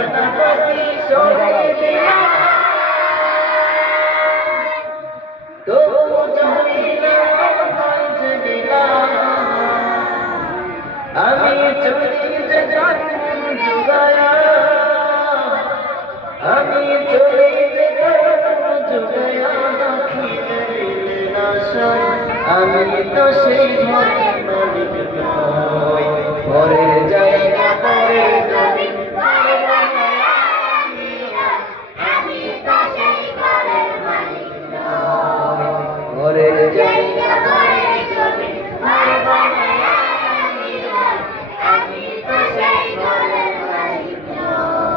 গণপতি সরে দিয়া তবু জানি না আমি চলি যে গান জুগায়া আমি চলি যে গান জুগায়া দেখিলে না আমি তো সেই ঘরে মালিক নই ঘরে